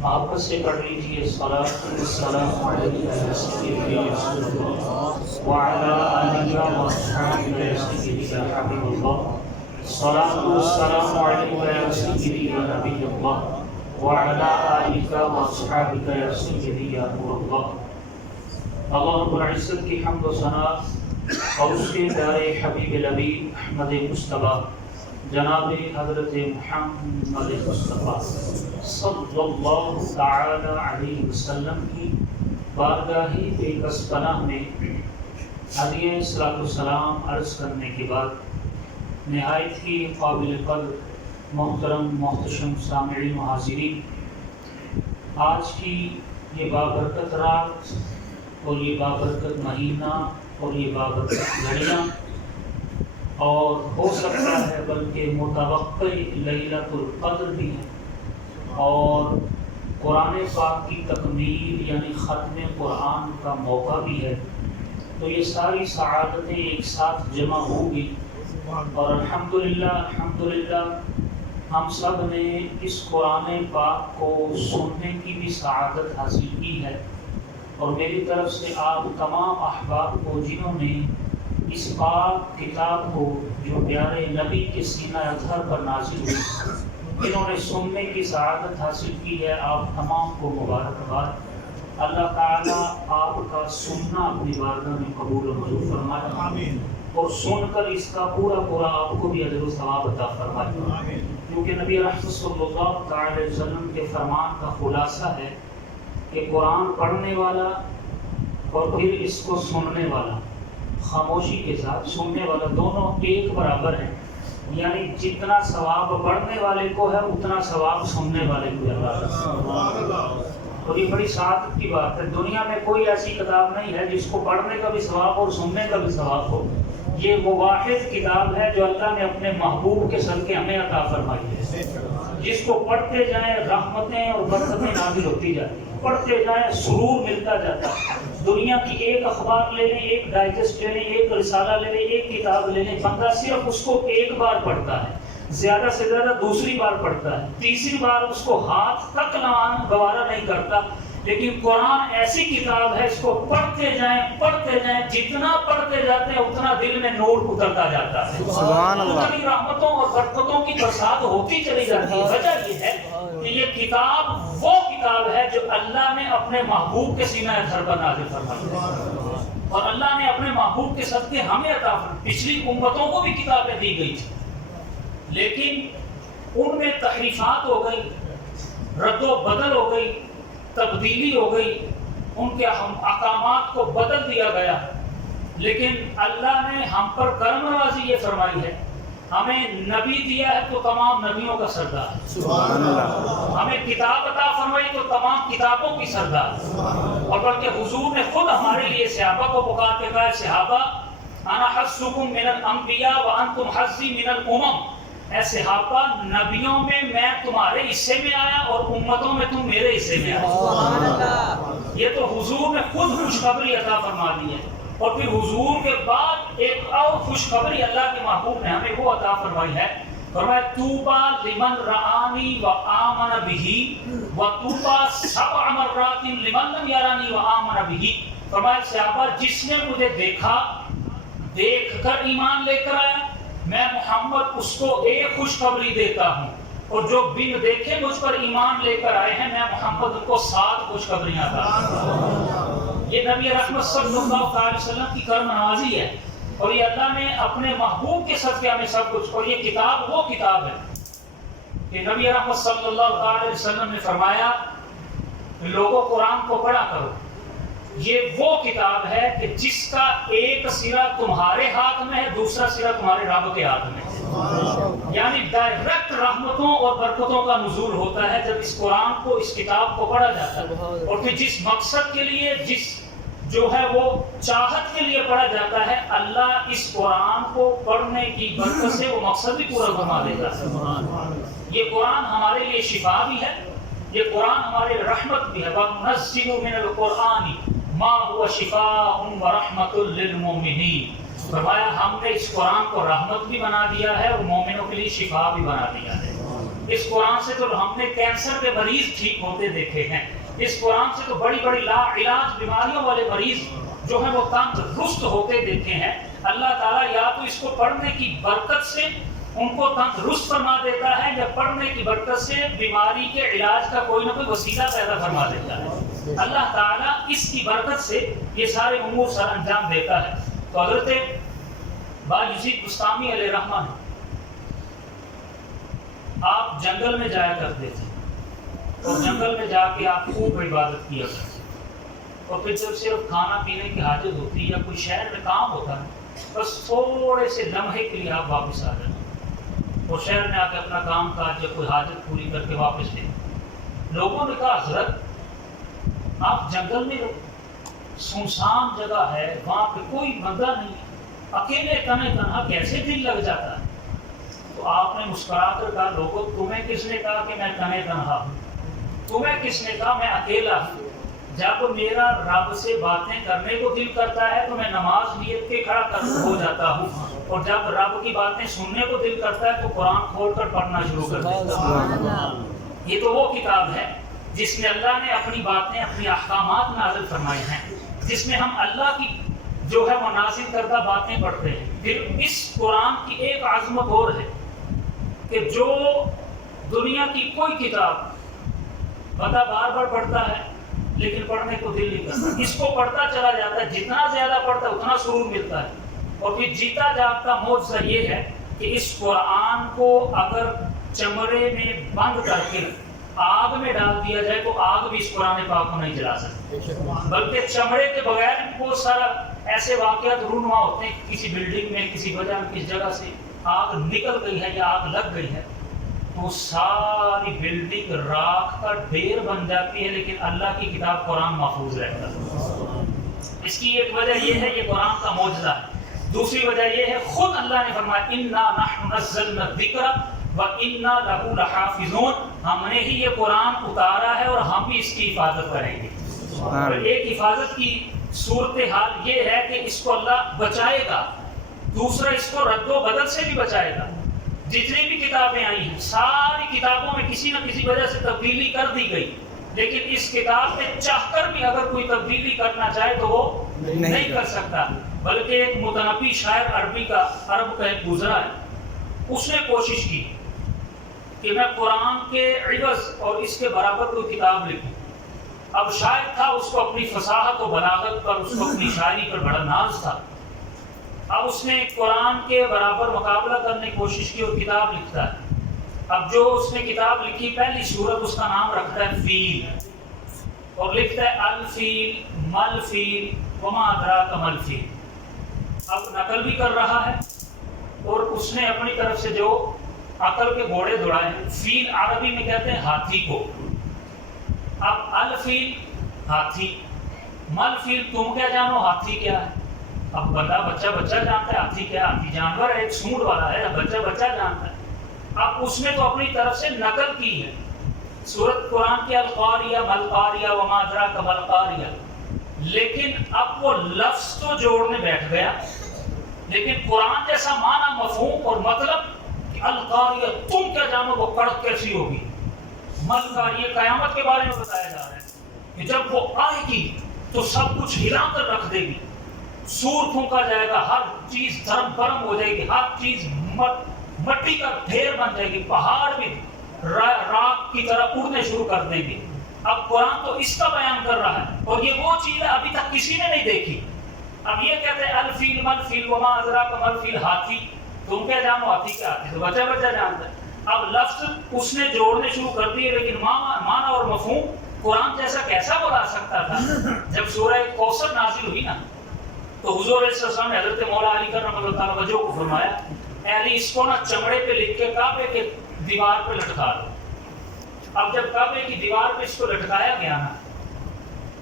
محبت سے پڑھ لیجیے صلاۃ والسلام علیک یا سیدی یا رسول اللہ وعلی آلہ واصحابہ یا سیدی یا حبیب اللہ صلاۃ والسلام علیک یا سیدی یا نبی اللہ وعلی آلہ واصحابہ یا سیدی یا نور اللہ۔ اللہ رب العزت کی حمد و ثنا اور اس کے پیارے حبیب نبی احمد مصطفیٰ جناب حضرت محمد مصطفیٰ صلی اللہ تعالی علیہ وسلم کی بارگاہ بے کس پناہ میں ہدیہ صلاۃ والسلام عرض کرنے کے بعد نہایت ہی قابل قدر محترم محتشم سامعین و حاضرین، آج کی یہ بابرکت رات اور یہ بابرکت مہینہ اور یہ بابرکت گھڑیاں، اور ہو سکتا ہے بلکہ متوقع لیلۃ القدر بھی ہے، اور قرآن پاک کی تکمیل یعنی ختم قرآن کا موقع بھی ہے، تو یہ ساری سعادتیں ایک ساتھ جمع ہوں گی۔ اور الحمدللہ ہم سب نے اس قرآن پاک کو سننے کی بھی سعادت حاصل کی ہے، اور میری طرف سے آپ تمام احباب کو جنہوں نے اس پاک کتاب کو جو پیارے نبی کے سینہ اطہر پر نازل ہوئی انہوں نے سننے کی سعادت حاصل کی ہے، آپ تمام کو مبارکباد۔ اللہ تعالیٰ آپ کا سننا اپنی بارگاہ میں قبول و منظور فرمائے، اور سن کر اس کا پورا آپ کو بھی اجر و ثواب عطا فرمائے، کیونکہ نبی رحمت صلی اللہ تعالی علیہ وسلم کے فرمان کا خلاصہ ہے کہ قرآن پڑھنے والا اور پھر اس کو سننے والا، خاموشی کے ساتھ سننے والا، دونوں ایک برابر ہیں، یعنی جتنا ثواب پڑھنے والے کو ہے اتنا ثواب سننے والے کو ہے۔ اور یہ بڑی سعادت کی بات ہے، دنیا میں کوئی ایسی کتاب نہیں ہے جس کو پڑھنے کا بھی ثواب اور سننے کا بھی ثواب ہو۔ یہ وہ واحد کتاب ہے جو اللہ نے اپنے محبوب کے صدقے ہمیں عطا فرمائی ہے، جس کو پڑھتے جائیں رحمتیں اور برکتیں نازل ہوتی جاتی ہیں، پڑھتے جائیں سرور ملتا جاتا ہے۔ دنیا کی ایک اخبار لے لیں، ایک ڈائجسٹ لے لیں، ایک رسالہ لے لیں، ایک کتاب لے لیں، بندہ صرف اس کو ایک بار پڑھتا ہے، زیادہ سے زیادہ دوسری بار پڑھتا ہے، تیسری بار اس کو ہاتھ تک لگانا گوارا نہیں کرتا۔ لیکن قرآن ایسی کتاب ہے، اس کو پڑھتے جائیں، جتنا پڑھتے جاتے ہیں اتنا دل میں نور اترتا جاتا ہے، سبحان اللہ، اتنی رحمتوں اور برکتوں کی برسات ہوتی چلی جاتی ہے۔ وجہ یہ ہے کہ یہ کتاب وہ کتاب ہے جو اللہ نے اپنے محبوب کے سینہ اطہر پر نازل فرمائی ہے، اور اللہ نے اپنے محبوب کے صدقے ہمیں عطا فرمائی۔ پچھلی امتوں کو بھی کتابیں دی گئی تھی، لیکن ان میں تحریفات ہو گئی، رد و بدل ہو گئی، تبدیلی ہو گئی، ان کے احکامات کو بدل دیا گیا۔ لیکن اللہ نے ہم پر کرم نوازی یہ فرمائی ہے، ہمیں نبی دیا ہے تو تمام نبیوں کا سردار، سبحان اللہ، ہمیں کتاب عطا فرمائی تو تمام کتابوں کی سردار، اور بلکہ حضور نے خود ہمارے لیے صحابہ کو پکار کے کہا، صحابہ انا حظکم من الانبیاء وانتم حظی من الامم، اے صحابہ نبیوں میں میں تمہارے حصے میں آیا اور امتوں میں تم میرے حصے میں آئے۔ سبحان اللہ، یہ تو حضور نے خود خوشخبری عطا فرما دی ہے، اور پھر حضور کے بعد ایک اور خوشخبری اللہ کے محبوب نے ہمیں وہ عطا فرمائی ہے، فرمایا طوبیٰ لمن رآنی وآمن بہ وطوبیٰ سبع مرات لمن لم یرانی وآمن بہ، فرمایا صحابہ جس نے مجھے دیکھا، دیکھ کر ایمان لے کر آیا، میں محمد اس کو ایک خوشخبری دیتا ہوں، اور جو بن دیکھے مجھ پر ایمان لے کر آئے ہیں میں محمد ان کو 7 خوشخبریاں دیتا۔ یہ نبی رحمت صلی اللہ علیہ وسلم کی کرم نوازی ہے، اور یہ اللہ نے اپنے محبوب کے صدقے ہمیں سب کچھ، اور یہ کتاب وہ کتاب ہے کہ نبی رحمت صلی اللہ علیہ وسلم نے فرمایا لوگوں قرآن کو پڑھا کرو، یہ وہ کتاب ہے کہ جس کا ایک سرا تمہارے ہاتھ میں ہے، دوسرا سرا تمہارے رب کے ہاتھ میں ہے، یعنی ڈائریکٹ رحمتوں اور برکتوں کا نزول ہوتا ہے جب اس قرآن کو، اس کتاب کو پڑھا جاتا ہے، اور پھر جس مقصد کے لیے، جس جو ہے وہ چاہت کے لیے پڑھا جاتا ہے، اللہ اس قرآن کو پڑھنے کی برکت سے وہ مقصد بھی پورا فرما دیتا ہے۔ یہ قرآن ہمارے لیے شفا بھی ہے، یہ قرآن ہمارے رحمت بھی ہے، وَنُنَزِّلُ مِنَ الْقُرْآنِ مَا هُوَ شِفَاءٌ وَرَحْمَةٌ لِّلْمُؤْمِنِينَ، فرمایا ہم نے اس قرآن کو رحمت بھی بنا دیا ہے اور مومنوں کے لیے شفا بھی بنا دیا ہے۔ اس قرآن سے تو ہم نے کینسر کے مریض ٹھیک ہوتے دیکھے ہیں، اس قرآن سے تو بڑی بڑی لا علاج بیماریوں والے مریض جو ہیں وہ تندرست ہوتے دیکھے ہیں۔ اللہ تعالیٰ یا تو اس کو پڑھنے کی برکت سے ان کو تندرست فرما دیتا ہے، یا پڑھنے کی برکت سے بیماری کے علاج کا کوئی نہ کوئی وسیلہ پیدا فرما دیتا ہے۔ اللہ تعالیٰ اس کی برکت سے یہ سارے امور سر انجام دیتا ہے۔ تو حضرت باجزید بستامی علیہ رحمہ آپ جنگل میں جایا کرتے تھے، اور جنگل میں جا کے آپ خوب عبادت کیا کرتے، اور پھر جب صرف کھانا پینے کی حاجت ہوتی یا کوئی شہر میں کام ہوتا ہے، بس تھوڑے سے لمحے کے لیے آپ واپس آ جاتے، اور شہر میں آ کے اپنا کام کاج یا کوئی حاجت پوری کر کے واپس لے۔ لوگوں نے کہا حضرت آپ جنگل میں سنسان جگہ ہے، وہاں پہ کوئی بندہ نہیں، اکیلے تنہا کیسے دل لگ جاتا ہے؟ تو آپ نے مسکرا کر کہا لوگوں تمہیں کس نے کہا کہ میں تنہا ہوں؟ تمہیں کس نے کہا میں اکیلا ہوں؟ جب میرا رب سے باتیں کرنے کو دل کرتا ہے تو میں نماز نیت کے کھڑا ہو جاتا ہوں، اور جب رب کی باتیں سننے کو دل کرتا ہے تو قرآن کھول کر پڑھنا شروع کر دیتا ہوں۔ یہ تو وہ کتاب ہے جس میں اللہ نے اپنی باتیں، اپنی احکامات نازل فرمائے ہیں، جس میں ہم اللہ کی جو ہے وہ نازل کردہ باتیں پڑھتے ہیں۔ پھر اس قرآن کی ایک عظمت اور ہے کہ جو دنیا کی کوئی کتاب بندہ بار بار پڑھتا ہے لیکن پڑھنے کو دل نہیں کرتا، اس کو پڑھتا چلا جاتا ہے، جتنا زیادہ پڑھتا ہے اتنا سرور ملتا ہے۔ اور پھر جیتا جاگتا معجزہ یہ ہے کہ اس قرآن کو اگر چمڑے میں بند کر کے آگ میں ڈال دیا جائے تو آگ بھی اس قرآن پاک کو نہیں جلا سکتی، بلکہ چمڑے کے بغیر بھی بہت سارا ایسے واقعات رونما ہوتے ہیں، کسی بلڈنگ میں، کسی وجہ میں، کسی جگہ سے آگ نکل گئی ہے یا آگ لگ گئی ہے تو ساری بلڈنگ راکھ کا ڈھیر بن جاتی ہے، لیکن اللہ کی کتاب قرآن محفوظ رہتا ہے۔ اس کی ایک وجہ یہ ہے، یہ قرآن کا معجزہ ہے۔ دوسری وجہ یہ ہے خود اللہ نے فرمایا اِنَّا نَحْنُ نَزَّلْنَا الذِّكْرَ وَإِنَّا لَهُ لَحَافِظُونَ، ہم نے ہی یہ قرآن اتارا ہے اور ہم بھی اس کی حفاظت کریں گے۔ اور ایک حفاظت کی صورتحال یہ ہے کہ اس کو اللہ بچائے گا، دوسرا اس کو رد و بدل سے بھی بچائے گا۔ جتنی بھی کتابیں آئی ہیں ساری کتابوں میں کسی نہ کسی وجہ سے تبدیلی کر دی گئی، لیکن اس کتاب میں چاہ کر بھی اگر کوئی تبدیلی کرنا چاہے تو وہ نہیں کر سکتا۔ بلکہ ایک متنبی شاعر عرب کا ایک گزرا ہے، اس نے کوشش کی کہ میں قرآن کے عوض اور اس کے برابر کوئی کتاب لکھوں۔ اب شاعر تھا، اس کو اپنی فصاحت و بلاغت پر، اس کو اپنی شاعری پر بڑا ناز تھا۔ اب اس نے قرآن کے برابر مقابلہ کرنے کی کوشش کی اور کتاب لکھتا ہے۔ اب جو اس نے کتاب لکھی پہلی سورت اس کا نام رکھتا ہے فیل، اور لکھتا ہے الفیل مل فیل وما ادراک مل فیل۔ اب نقل بھی کر رہا ہے اور اس نے اپنی طرف سے جو عقل کے گھوڑے دوڑائے ہیں۔ فیل عربی میں کہتے ہیں ہاتھی کو، اب الفیل ہاتھی، مل فیل تم کیا جانو ہاتھی کیا ہے؟ اب بندہ بچہ جانتا ہے ہاتھی کیا، ہاتھی جانور ہے، ایک سونڈ والا ہے، بچہ جانتا ہے۔ اب اس نے تو اپنی طرف سے نقل کی ہے سورۃ قرآن کی القاریہ ملقاریہ وما ادراک ملقاریہ، لیکن اب وہ لفظ تو جوڑنے بیٹھ گیا، لیکن قرآن جیسا معنی مفہوم اور مطلب کہ القاریہ تم کیا جانو وہ کڑک کیسی ہوگی، ملقاریہ قیامت کے بارے میں بتایا جا رہا ہے کہ جب وہ آئے گی تو سب کچھ ہلا کر رکھ دے گی، سور پھونکا جائے گا، ہر چیز دھرم برم ہو جائے گی، ہر چیز مٹی کا ڈھیر بن جائے گی، پہاڑ بھی راک کی طرح اڑنے شروع کر دیں گے۔ اب قرآن تو اس کا بیان کر رہا ہے، اور یہ وہ چیز ہے ابھی تک کسی نے نہیں دیکھی۔ اب یہ کہتے ہیں الفیل مل فیل وما ادراک مل فیل، ہاتھی تم کیا جانو ہاتھی کیا، ہاتھی تو بچہ جانتا ہے۔ اب لفظ اس نے جوڑنے شروع کر دیے، لیکن معنی اور مفہوم قرآن جیسا کیسا بتا سکتا تھا؟ جب سورہ کوثر نازل ہوئی نا تو حضور علیہ السلام نے حضرت مولا علی کرم اللہ تعالیٰ وجہ کو فرمایا اے علی اس کو نا چمڑے پہ لکھ کے کعبے کے دیوار پہ لٹکا دو۔ اب جب کعبے کی دیوار پہ اس کو لٹکایا گیا نا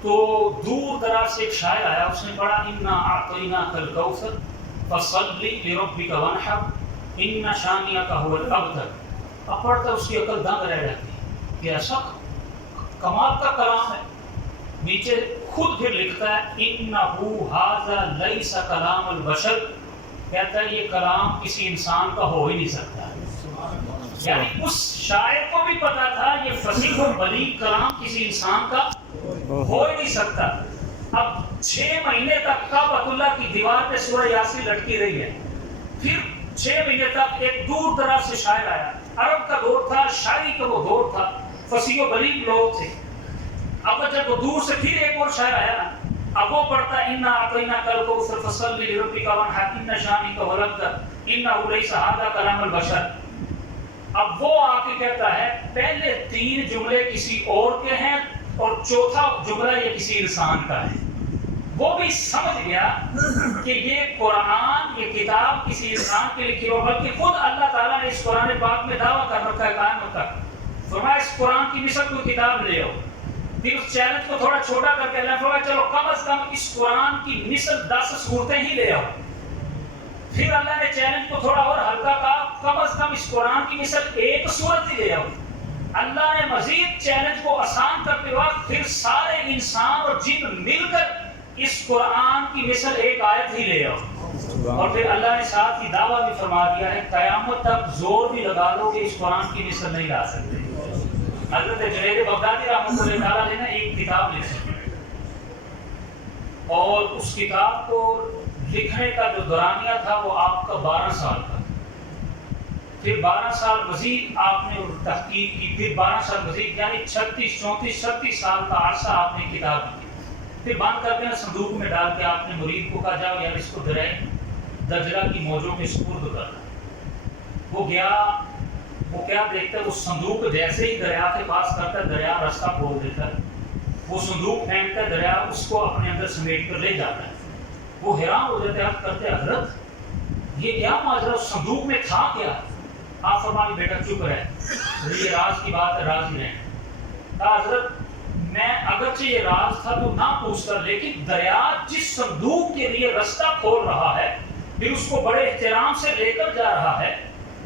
تو دور دراز سے ایک شاعر آیا، اس نے پڑھا انا اعطیناک الکوثر فصلی لربک وانحر ان شانئک هو الابتر۔ اب پڑھتا اس کی عقل دنگ رہ جاتی ہے کہ ایسا کمال کا کلام ہے۔ نیچے خود پھر لکھتا ہے انہو ھذا لیس کلام البشر، کہتا ہے یہ کلام کسی انسان کا ہو ہی نہیں سکتا۔ یعنی اس شاعر کو بھی پتا تھا یہ فصیح و بلیغ کلام کسی انسان کا ہو ہی نہیں سکتا. اب 6 مہینے تک کعبۃ اللہ کی دیوار پہ سورہ یاسین لٹکی رہی ہے. پھر 6 مہینے تک ایک دور دراز سے شاعر آیا. عرب کا دور تھا, شاعری کا وہ دور تھا, فصیح و بلیغ لوگ تھے. اب جب وہ دور سے پھر ایک اور شاعر آیا نا, اب وہ پڑھتا انا اعطیناک الکوثر فصلی لربک وانحر ان شانک هو الابتر انه لیس هذا کلام البشر. اب وہ آ کے کہتا ہے پہلے 3 جملے کسی اور کے ہیں اور چوتھا جملہ یہ کسی انسان کا ہے. وہ بھی سمجھ گیا کہ یہ قرآن, یہ کتاب کسی انسان کے لکھی ہو, بلکہ خود اللہ تعالیٰ نے اس قرآن پاک میں دعویٰ کر رکھا ہے قیامت تک. فرمایا اس قرآن کی مثل کوئی کتاب لے آؤ. پھر اس چیلنج کو تھوڑا چھوٹا کر کے اللہ فرمایا چلو کم از کم اس قرآن کی مثل 10 سورتیں ہی لے آؤ. پھر اللہ نے چیلنج کو تھوڑا اور ہلکا کہا, کم از کم اس قرآن کی مثل 1 سورت ہی لے آؤ. اللہ نے مزید چیلنج کو آسان کرتے وقت پھر سارے انسان اور جن مل کر اس قرآن کی مثل 1 آیت ہی لے آؤ. اور پھر اللہ نے ساتھ ہی دعویٰ بھی فرما دیا ہے قیامت تک زور بھی لگا لو کہ اس قرآن کی مثل نہیں لا سکتے. حضرت جنید بغدادی رحمۃ اللہ تعالیٰ نے ایک کتاب لکھی اور اس کتاب کو لکھنے کا جو دورانیہ تھا وہ آپ کا 12 سال کا. پھر 12 سال مزید آپ نے تحقیق کی, پھر 12 سال مزید, یعنی 36 34 36 سال کا عرصہ آپ نے کتاب لکھی. پھر بند کر کے صندوق میں ڈال کے آپ نے مرید کو کہا جاؤ یار اس کو دریائے دجلہ کی موجوں میں سپرد کرنا. وہ گیا, وہ کیا دیکھتا ہے, وہ صندوق جیسے ہی دریا کے پاس کرتا ہے دریا راستہ کھول دیتا ہے. وہ صندوق پھینکتا ہے, دریا اس کو اپنے اندر سمیٹ کر لے جاتا ہے. وہ حیران ہو جاتے ہیں, کرتے حضرت یہ کیا ماجرا, اس صندوق میں تھا کیا؟ آپ فرمائیں بیٹا چپ رہے, یہ راز کی بات ہے, راز ہی رہیں. حضرت میں اگرچہ یہ راز تھا تو نہ پوچھ کر, لیکن دریا جس صندوق کے لیے راستہ کھول رہا ہے پھر اس کو بڑے احترام سے لے کر جا رہا ہے,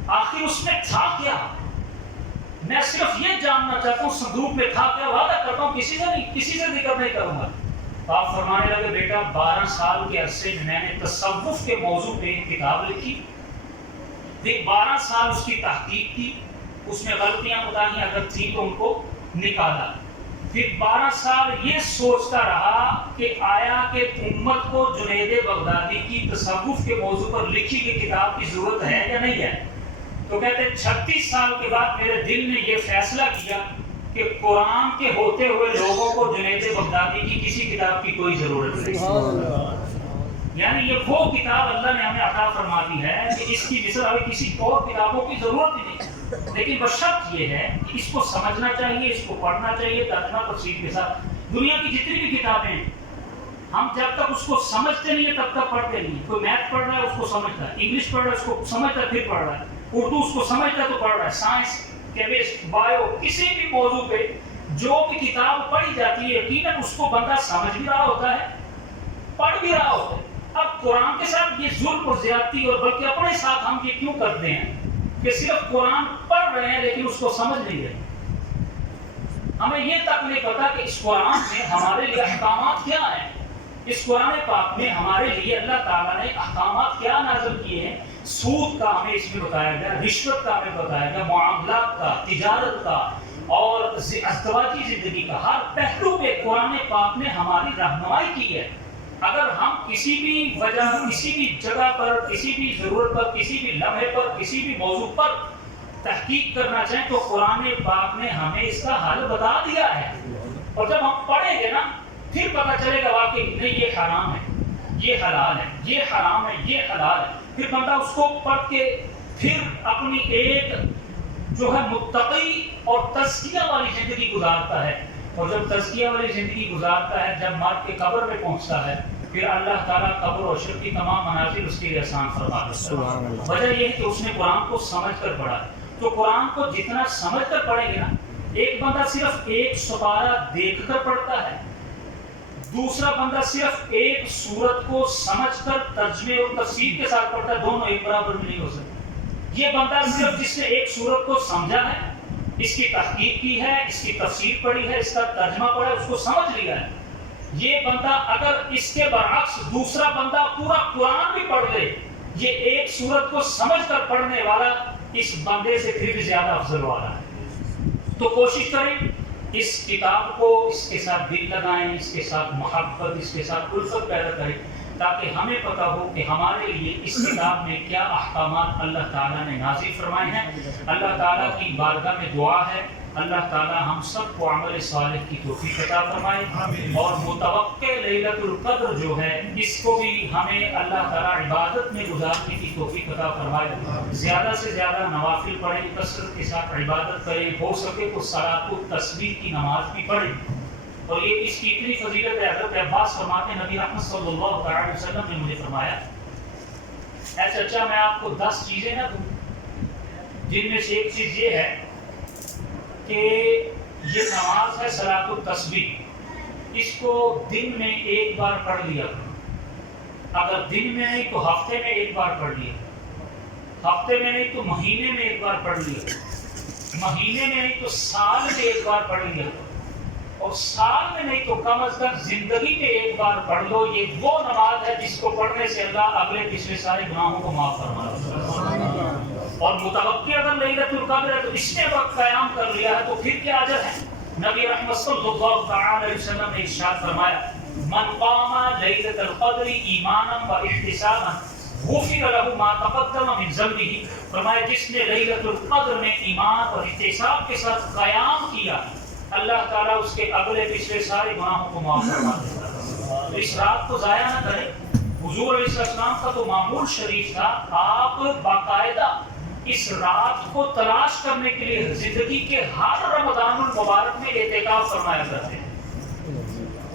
آخر اس میں تھا کیا؟ میں صرف یہ جاننا چاہتا ہوں صندوق میں تھا کیا. وعدہ کرتا ہوں کسی سے نہیں, کسی سے ذکر نہیں کروں گا. آپ فرمانے لگے بیٹا 12 سال کے عرصے میں نے تصوف کے موضوع پہ ایک کتاب لکھی, پھر 12 سال اس کی تحقیق کی, اس میں غلطیاں بتائیں اگر تھیں تو ان کو نکالا. پھر 12 سال یہ سوچتا رہا کہ آیا کہ امت کو جنید بغدادی کی تصوف کے موضوع پر لکھی گئی کتاب کی ضرورت ہے یا نہیں ہے. تو کہتے 36 سال کے بعد میرے دل نے یہ فیصلہ کیا کہ قرآن کے ہوتے ہوئے لوگوں کو جنید بغدادی کی کسی کتاب کی کوئی ضرورت نہیں. یعنی یہ وہ کتاب اللہ نے ہمیں عطا فرما دی ہے کہ اس کی مثل ہمیں کسی اور کتابوں کی ضرورت ہی نہیں. لیکن بشرط یہ ہے کہ اس کو سمجھنا چاہیے, اس کو پڑھنا چاہیے ترجمہ تفسیر کے ساتھ. دنیا کی جتنی بھی کتابیں ہیں ہم جب تک اس کو سمجھتے نہیں ہیں تب تک پڑھتے نہیں. کوئی میتھ پڑھ رہا ہے اس کو سمجھتا ہے, انگلش پڑھ رہا ہے اس کو سمجھتا ہے پھر پڑھ رہا ہے, اردو اس کو سمجھتا ہے تو پڑھ رہا ہے, سائنس کیمسٹ بایو کسی بھی موضوع پہ جو بھی کتاب پڑھی جاتی ہے یقیناً اس کو بندہ سمجھ بھی رہا ہوتا ہے, پڑھ بھی رہا ہوتا ہے. اب قرآن کے ساتھ یہ ظلم اور زیادتی اور بلکہ اپنے ساتھ ہم یہ کیوں کرتے ہیں کہ صرف قرآن پڑھ رہے ہیں لیکن اس کو سمجھ نہیں رہے. ہمیں یہ تک نہیں پتا کہ اس قرآن میں ہمارے لیے احکامات کیا ہیں. اس قرآن پاک میں ہمارے لیے اللہ تعالیٰ نے احکامات کیا نازل کیے ہیں. سود کا ہمیں اس میں بتایا گیا, رشوت کا ہمیں بتایا گیا, معاملات کا, تجارت کا اور ازدواجی زندگی کا, ہر پہلو پہ قرآن پاک نے ہماری رہنمائی کی ہے. اگر ہم کسی بھی وجہ, کسی بھی جگہ پر, کسی بھی ضرورت پر, کسی بھی لمحے پر, کسی بھی موضوع پر تحقیق کرنا چاہیں تو قرآن پاک نے ہمیں اس کا حل بتا دیا ہے. اور جب ہم پڑھیں گے نا پھر پتہ چلے گا واقعی نہیں یہ حرام ہے, یہ حلال ہے, یہ حرام ہے, یہ حلال ہے. پھر بندہ اس کو پڑھ کے پھر اپنی ایک جو ہے متقی اور تزکیہ والی زندگی گزارتا ہے. اور جب تزکیہ والی زندگی گزارتا ہے, جب مر کے قبر میں پہنچتا ہے, پھر اللہ تعالیٰ قبر و حشر کی تمام منازل اس کے لیے آسان فرما دیتا ہے. وجہ یہ ہے کہ اس نے قرآن کو سمجھ کر پڑھا. تو قرآن کو جتنا سمجھ کر پڑھیں گے نا, ایک بندہ صرف ایک سپارہ دیکھ کر پڑھتا ہے, دوسرا بندہ صرف ایک سورت کو سمجھ کر ترجمے اور تفسیر کے ساتھ پڑھتا ہے, دونوں ایک برابر میں نہیں ہو سکتے. یہ بندہ صرف جس نے ایک سورت کو سمجھا ہے, اس کی تحقیق کی ہے, اس کی تفسیر پڑھی ہے, اس کا ترجمہ پڑھا ہے, اس کو سمجھ لیا ہے, یہ بندہ اگر اس کے برعکس دوسرا بندہ پورا قرآن بھی پڑھ لے, یہ ایک سورت کو سمجھ کر پڑھنے والا اس بندے سے پھر بھی زیادہ افضل والا ہے. تو کوشش کریں اس کتاب کو اس کے ساتھ دل لگائیں، اس کے ساتھ محبت، اس کے ساتھ الفت پیدا کریں، تاکہ ہمیں پتہ ہو کہ ہمارے لیے اس کتاب میں کیا احکامات اللہ تعالیٰ نے نازل فرمائے ہیں. اللہ تعالیٰ کی بارگاہ میں دعا ہے اللہ تعالیٰ ہم سب کو عمل صالح کی توفیق عطا فرمائے، اور متوقع لیلۃ القدر جو ہے اس کو بھی ہمیں اللہ تعالیٰ عبادت میں گزارنے کی توفیق عطا فرمائے. زیادہ سے زیادہ نوافل پڑھیں، کثرت کے ساتھ عبادت کریں، ہو سکے تو صلاۃ التسبیح کی نماز بھی پڑھیں. اور یہ اس کی اتنی فضیلت ہے، حضرت عباس فرماتے ہیں نبی رحمت صلی اللہ علیہ وسلم نے مجھے فرمایا اے چچا میں آپ کو 10 چیزیں نہ دوں، جن میں سے ایک چیز یہ ہے کہ یہ نماز ہے صلاۃ التسبیح، اس کو دن میں ایک بار پڑھ لیا کرو. اگر دن میں نہیں تو ہفتے میں ایک بار پڑھ لیا، ہفتے میں نہیں تو مہینے میں ایک بار پڑھ لیا، مہینے میں نہیں تو سال میں ایک بار پڑھ لیا، اور سال میں نہیں تو کم از کم زندگی میں ایک بار پڑھ لو. یہ وہ نماز ہے جس کو پڑھنے سے اللہ اگلے پچھلے سارے گناہوں کو معاف فرماتا. اور متوقع اگر لیلۃ القدر ہے تو اس نے وقت قیام کر لیا ہے تو پھر کیا اجر ہے. نبی رحمت صلی اللہ تعالی علیہ وسلم نے ارشاد فرمایا من قام لیلۃ القدر ایمانا و احتسابا غفر له ما تقدم من ذنبه. فرمایا جس نے لیلۃ القدر میں ایمان اور احتساب کے ساتھ قیام کیا اللہ تعالیٰ اس کے اگلے پچھلے سارے گناہوں کو معاف فرما دیتا ہے. تو اس رات کو ضائع نہ کریں. حضور علیہ السلام کا تو معمول شریف تھا، آپ باقاعدہ اس رات کو تلاش کرنے کے لیے زندگی کے ہر رمضان المبارک میں اعتکاف فرمایا کرتے ہیں.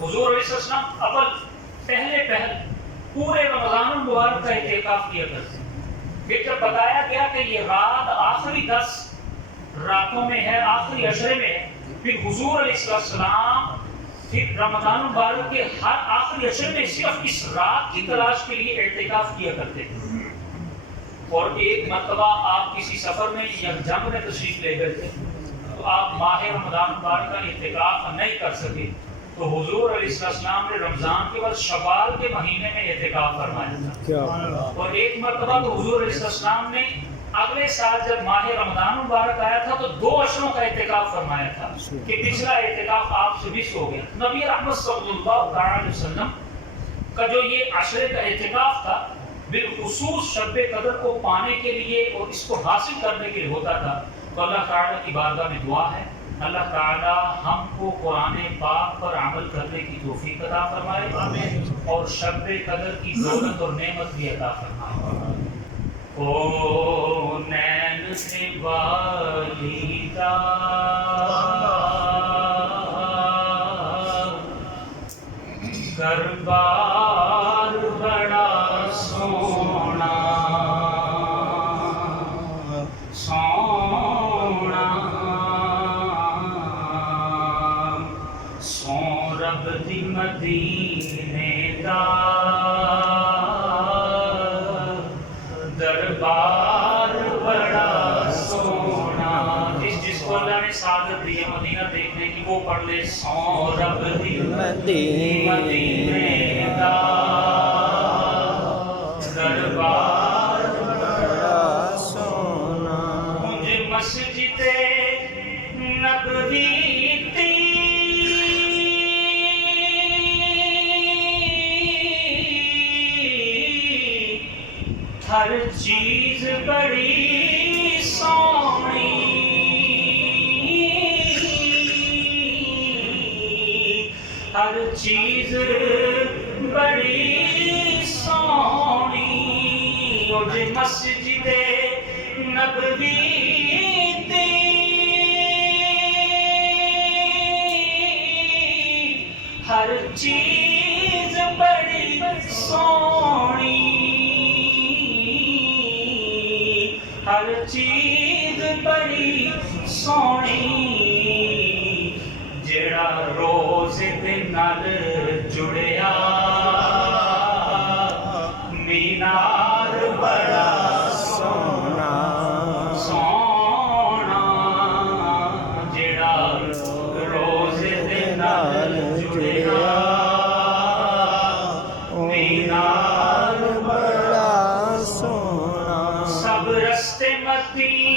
حضور علیہ السلام پہل پورے رمضان المبارک کا اعتکاف کیا کرتے ہیں. پھر جب بتایا گیا کہ یہ رات آخری 10 راتوں میں ہے، آخری عشرے میں ہے، پھر حضور علیہ السلام پھر رمضان المبارک کے ہر آخری عشرے میں صرف اس رات کی تلاش کے لیے اعتکاف کیا کرتے تھے. اور ایک مرتبہ آپ کسی سفر میں یا جنگ میں تشریف لے گئے تھے تو آپ ماہ رمضان مبارک کا اعتکاف نہیں کر سکے، تو حضور علیہ السلام نے رمضان کے بعد شوال کے مہینے میں اعتکاف فرمایا تھا. اور ایک مرتبہ تو حضور علیہ السلام نے اگلے سال جب ماہ رمضان مبارک آیا تھا تو 2 عشروں کا اعتکاف فرمایا تھا کہ پچھلا اعتکاف آپ سے مس ہو گیا. نبی رحمت صلی اللہ علیہ وسلم کا جو یہ عشرے کا اعتکاف تھا بالخصوص شب قدر کو پانے کے لیے اور اس کو حاصل کرنے کے لیے ہوتا تھا. تو اللہ تعالیٰ کی بارگاہ میں دعا ہے اللہ تعالیٰ ہم کو قرآن پاک پر عمل کرنے کی توفیق عطا فرمائے اور شب قدر کی دولت اور نعمت بھی عطا فرمائے. او نین سے والیدہ دربار بڑا سونا سونا سو رب دی مدینے دا دربار بڑا سونا. جس کو اللہ نے سعادت دی ہے مدینہ دیکھنے کی وہ پڑھ لے سو رب دی مدینے دا دربار بڑا سونا. مجھے مسجد نبوی ہر چیز بڑی سونی ہر چیز بڑی سونی. مجھے مسجد نبوی ہر چیز بڑی سونی ہر چیز بڑی سونی. جڑا روز دے نال جڑیا مینار بڑا سونا سونا. جڑا روز دے نال جڑیا مینار بڑا سونا. سب رستے مدینے